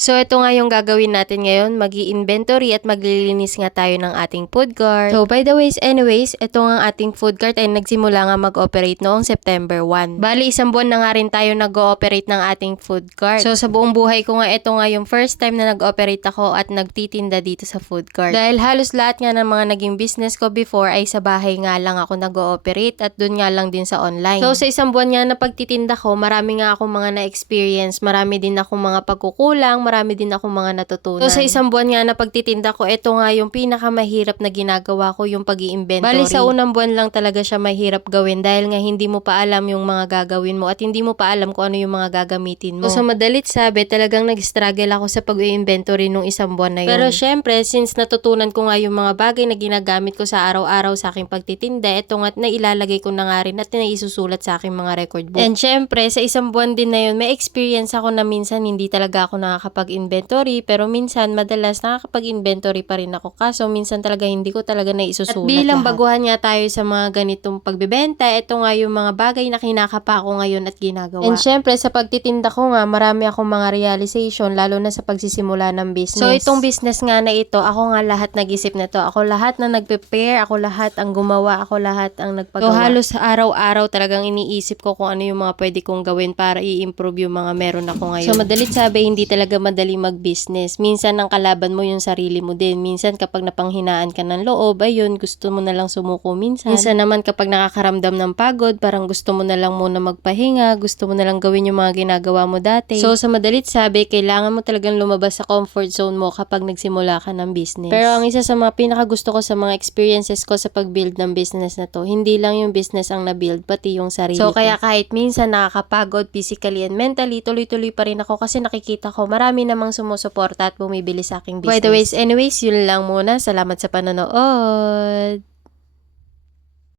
So, ito nga yung gagawin natin ngayon. Mag-i-inventory at maglilinis nga tayo ng ating food cart. So, by the ways, anyways, ito nga ating food cart ay nagsimula nga mag-operate noong September 1. Bali, isang buwan na nga rin tayo nag-ooperate ng ating food cart. So, sa buong buhay ko nga, ito nga yung first time na nag-operate ako at nagtitinda dito sa food cart. Dahil halos lahat nga ng mga naging business ko before ay sa bahay nga lang ako nag-ooperate at dun nga lang din sa online. So, sa isang buwan nga na pagtitinda ko, marami nga akong mga na-experience, marami din akong mga pagkukulang, marami din akong mga natutunan. So, sa isang buwan nga na pagtitinda ko, ito nga yung pinakamahirap na ginagawa ko, yung pag-i-inventory. Bali, sa unang buwan lang talaga siya mahirap gawin dahil nga hindi mo pa alam yung mga gagawin mo at hindi mo pa alam kung ano yung mga gagamitin mo. So, sa madalit sabi, talagang nag-struggle ako sa pag-i-inventory nung isang buwan na yun. Pero syempre, since natutunan ko nga yung mga bagay na ginagamit ko sa araw-araw sa aking pagtitinda, ito nga na ilalagay ko na nga rin at naisusulat sa aking mga record book. And syempre, sa isang buwan din na yun, may experience ako na minsan hindi talaga ako nakakapag-inventory, pero minsan madalas nakakapag-inventory pa rin ako. Kaso minsan talaga hindi ko talaga naisusulat. At bilang baguhan nga tayo sa mga ganitong pagbebenta, ito nga yung mga bagay na kinakapa ko ngayon at ginagawa. And syempre, sa pagtitinda ko nga, marami akong mga realization, lalo na sa pagsisimula ng business. So, itong business nga na ito, ako nga lahat nag-isip na to. Ako lahat na nag-prepare, ako lahat ang gumawa, ako lahat ang nagpagawa. So, halos araw-araw talagang iniisip ko kung ano yung mga pwede kong gawin para i-improve yung mga meron ako ngayon. So, madalit sabi, hindi talaga madali mag-business. Minsan, ang kalaban mo yung sarili mo din. Minsan, kapag napanghinaan ka ng loob, ayun, gusto mo na lang sumuko minsan. Minsan naman, kapag nakakaramdam ng pagod, parang gusto mo na lang muna magpahinga, gusto mo na lang gawin yung mga ginagawa mo dati. So, sa madalit sabi, kailangan mo talagang lumabas sa comfort zone mo kapag nagsimula ka ng business. Pero ang isa sa mga pinakagusto ko sa mga experiences ko sa pag-build ng business na to, hindi lang yung business ang na-build, pati yung sarili. So, kaya kahit minsan nakakapagod physically and mentally, tuloy-tuloy pa rin ako kasi nakikita ko marami namang sumusuporta at bumibili sa aking business. By the ways, anyways, yun lang muna. Salamat sa panonood!